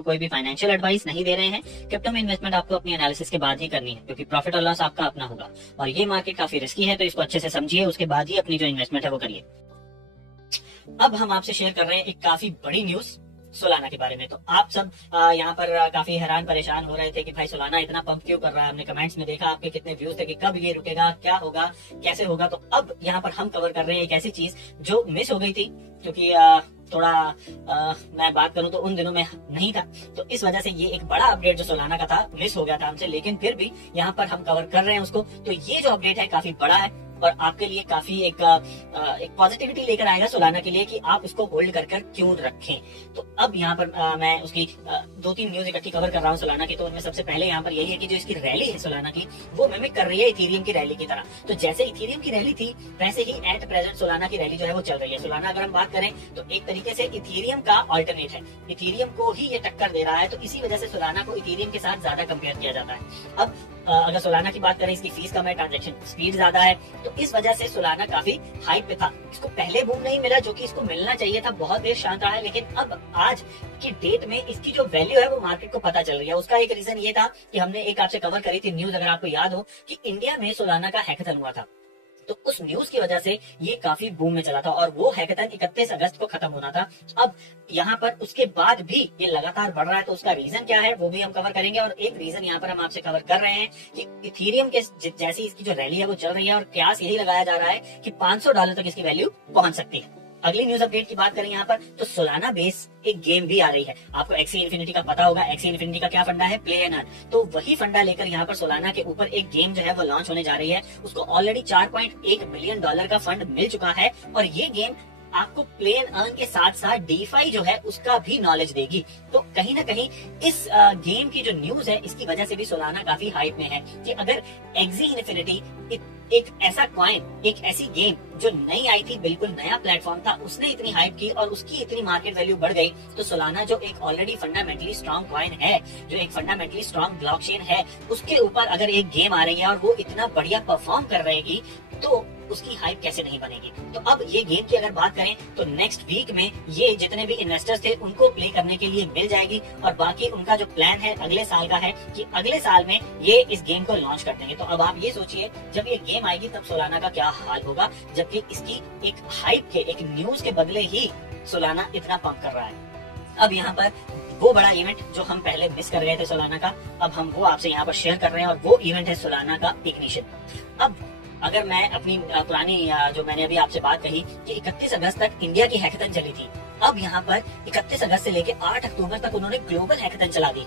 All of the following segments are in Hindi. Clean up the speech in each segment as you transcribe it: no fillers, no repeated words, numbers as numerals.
आपको कोई भी फाइनेंशियल एडवाइस नहीं दे रहे हैं। क्रिप्टो में इन्वेस्टमेंट आपको अपनी एनालिसिस के बाद ही करनी है, क्योंकि प्रॉफिट और लॉस आपका अपना होगा और ये मार्केट काफी रिस्की है, तो इसको अच्छे से समझिए, उसके बाद ही अपनी जो इन्वेस्टमेंट है वो करिए। अब हम आपसे शेयर कर रहे हैं एक काफी बड़ी न्यूज सोलाना के बारे में। तो आप सब यहाँ पर काफी हैरान परेशान हो रहे थे कि भाई सोलाना इतना पंप क्यों कर रहा है। हमने कमेंट्स में देखा आपके कितने व्यूज थे कि कब ये रुकेगा, क्या होगा, कैसे होगा। तो अब यहाँ पर हम कवर कर रहे हैं एक ऐसी चीज जो मिस हो गई थी, क्योंकि थोड़ा मैं बात करूं तो उन दिनों में नहीं था, तो इस वजह से ये एक बड़ा अपडेट जो सोलाना का था मिस हो गया था हमसे, लेकिन फिर भी यहाँ पर हम कवर कर रहे हैं उसको। तो ये जो अपडेट है काफी बड़ा है और आपके लिए काफी एक पॉजिटिविटी लेकर आएगा सोलाना के लिए कि आप उसको होल्ड कर क्यों रखें। तो अब यहाँ पर मैं उसकी 2-3 न्यूज इकट्ठी कवर कर रहा हूँ सोलाना की। तो उनमें सबसे पहले यहाँ पर यही है कि जो इसकी रैली है सोलाना की, वो मिमिक कर रही है इथेरियम की रैली की तरह। तो जैसे इथेरियम की रैली थी वैसे ही एट प्रेजेंट सोलाना की रैली जो है वो चल रही है। सोलाना अगर हम बात करें तो एक तरीके से इथेरियम का अल्टरनेट है, इथेरियम को ही ये टक्कर दे रहा है, तो इसी वजह से सोलाना को इथेरियम के साथ ज्यादा कंपेयर किया जाता है। अब अगर सोलाना की बात करें, इसकी फीस कम है, ट्रांजैक्शन स्पीड ज्यादा है, तो इस वजह से सोलाना काफी हाइप पे था। इसको पहले बूम नहीं मिला जो कि इसको मिलना चाहिए था, बहुत देर शांत रहा है, लेकिन अब आज की डेट में इसकी जो वैल्यू है वो मार्केट को पता चल रही है। उसका एक रीजन ये था कि हमने एक आपसे कवर करी थी न्यूज, अगर आपको याद हो, कि इंडिया में सोलाना का हैकेथन हुआ था। तो उस न्यूज की वजह से ये काफी बूम में चला था और वो हैकेथन 31 अगस्त को खत्म होना था। अब यहाँ पर उसके बाद भी ये लगातार बढ़ रहा है, तो उसका रीजन क्या है वो भी हम कवर करेंगे। और एक रीजन यहाँ पर हम आपसे कवर कर रहे हैं कि इथेरियम के जैसी इसकी जो रैली है वो चल रही है और कयास यही लगाया जा रहा है कि $500 तक इसकी वैल्यू पहुंच सकती है। अगली न्यूज अपडेट की बात करें यहाँ पर, तो सोलाना बेस एक गेम भी आ रही है। आपको एक्सी इन्फिनिटी का पता होगा, एक्सी इन्फिनिटी का क्या फंडा है, प्ले एंड अर्न। तो वही फंडा लेकर यहाँ पर सोलाना के ऊपर एक गेम जो है वो लॉन्च होने जा रही है। उसको ऑलरेडी $4.1 मिलियन का फंड मिल चुका है और ये गेम आपको प्ले एंड अर्न के साथ साथ डीफाई जो है उसका भी नॉलेज देगी। तो कहीं ना कहीं इस गेम की जो न्यूज है इसकी वजह से भी सोलाना काफी हाइप में है कि अगर एक्सी इन्फिनिटी एक ऐसा कॉइन, एक ऐसी गेम जो नई आई थी, बिल्कुल नया प्लेटफॉर्म था, उसने इतनी हाइप की और उसकी इतनी मार्केट वैल्यू बढ़ गई, तो सोलाना जो एक ऑलरेडी फंडामेंटली स्ट्रॉन्ग कॉइन है, जो एक फंडामेंटली स्ट्रॉन्ग ब्लॉकचेन है, उसके ऊपर अगर एक गेम आ रही है और वो इतना बढ़िया परफॉर्म कर रहेगी तो उसकी हाइप कैसे नहीं बनेगी। तो अब ये गेम की अगर बात करें तो नेक्स्ट वीक में ये जितने भी इन्वेस्टर्स थे उनको प्ले करने के लिए मिल जाएगी और बाकी उनका जो प्लान है अगले साल का है कि अगले साल में ये इस गेम को लॉन्च कर देंगे। तो अब आप ये सोचिए जब ये गेम आएगी तब सोलाना का क्या हाल होगा, जबकि इसकी एक हाइप के, एक न्यूज के बदले ही सोलाना इतना पंप कर रहा है। अब यहाँ पर वो बड़ा इवेंट जो हम पहले मिस कर गए थे सोलाना का, अब हम वो आपसे यहाँ पर शेयर कर रहे हैं और वो इवेंट है सोलाना का इग्निशन। अब अगर मैं अपनी पुरानी जो मैंने अभी आपसे बात कही कि 31 अगस्त तक इंडिया की हैकेथन चली थी, अब यहाँ पर 31 अगस्त से लेकर 8 अक्टूबर तक उन्होंने ग्लोबल हैकेथन चला दी।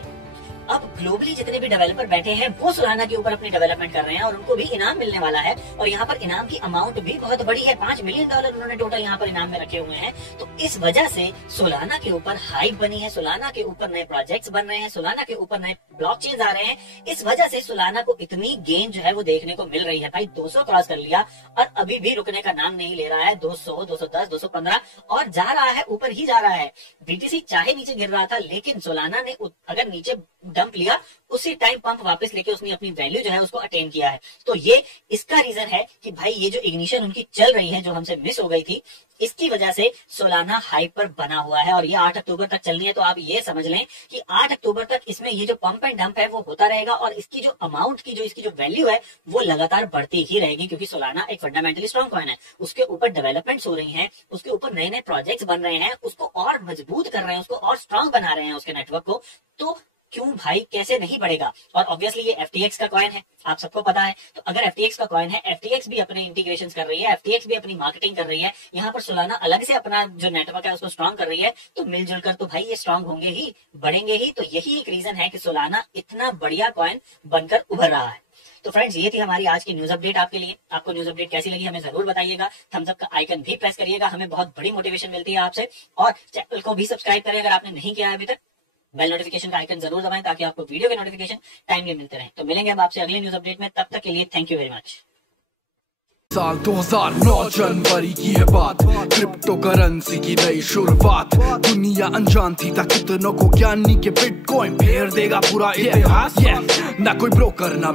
अब ग्लोबली जितने भी डेवलपर बैठे हैं वो सोलाना के ऊपर अपनी डेवलपमेंट कर रहे हैं और उनको भी इनाम मिलने वाला है और यहाँ पर इनाम की अमाउंट भी बहुत बड़ी है, $5 मिलियन उन्होंने टोटल यहाँ पर इनाम में रखे हुए हैं। तो इस वजह से सोलाना के ऊपर हाइप बनी है, सोलाना के ऊपर नए प्रोजेक्ट्स बन रहे हैं, सोलाना के ऊपर नए ब्लॉकचेन्स आ रहे हैं। इस वजह से सोलाना को इतनी गेन जो है वो देखने को मिल रही है। भाई 200 क्रॉस कर लिया और अभी भी रुकने का नाम नहीं ले रहा है। 200, 210, 215 और जा रहा है, ऊपर ही जा रहा है। बीटीसी चाहे नीचे गिर रहा था, लेकिन सोलाना ने अगर नीचे डंप लिया उसी टाइम पंप वापस लेके उसने अपनी वैल्यू जो है उसको अटेन किया है। तो ये इसका रीजन है कि भाई ये जो इग्निशन उनकी चल रही है जो हमसे मिस हो गई थी, इसकी वजह से सोलाना हाइप पर बना हुआ है और ये 8 अक्टूबर तक चलनी है। तो आप ये समझ लें कि 8 अक्टूबर तक इसमें ये जो पंप एंड डंप है वो होता रहेगा और इसकी जो अमाउंट की जो इसकी जो वैल्यू है वो लगातार बढ़ती ही रहेगी, क्योंकि सोलाना एक फंडामेंटली स्ट्रॉन्ग कॉइन है। उसके ऊपर डेवलपमेंट्स हो रही हैं, उसके ऊपर नए नए प्रोजेक्ट्स बन रहे हैं, उसको और मजबूत कर रहे हैं, उसको और स्ट्रॉन्ग बना रहे हैं उसके नेटवर्क को। तो क्यों भाई, कैसे नहीं बढ़ेगा। और ऑब्वियसली ये FTX का कॉइन है, आप सबको पता है। तो अगर FTX का कॉइन है, FTX भी अपने इंटीग्रेशन कर रही है, FTX भी अपनी मार्केटिंग कर रही है, यहाँ पर सोलाना अलग से अपना जो नेटवर्क है उसको स्ट्रॉन्ग कर रही है, तो मिलजुल कर तो भाई ये स्ट्रॉन्ग होंगे ही, बढ़ेंगे ही। तो यही एक रीजन है कि सोलाना इतना बढ़िया कॉइन बनकर उभर रहा है। तो फ्रेंड्स, ये थी हमारी आज की न्यूज अपडेट आपके लिए। आपको न्यूज अपडेट कैसी लगी हमें जरूर बताइएगा। थम्स अप का आइकन भी प्रेस करिएगा, हमें बहुत बड़ी मोटिवेशन मिलती है आपसे। और चैनल को भी सब्सक्राइब करें अगर आपने नहीं किया है अभी तक। बेल नोटिफिकेशन का आइकन जरूर दबाएं ताकि आपको वीडियो के नोटिफिकेशन टाइमली मिलते रहें। तो मिलेंगे अब आपसे अगली न्यूज अपडेट में, तब तक के लिए थैंक यू वेरी मच। साल 2009 जनवरी की है बात, क्रिप्टो करेंसी की नई शुरुआत। दुनिया अनजान थी था कितनों को ज्ञानी के बिटकॉइन फेर देगा पूरा इतिहास। ना कोई ब्रोकर ना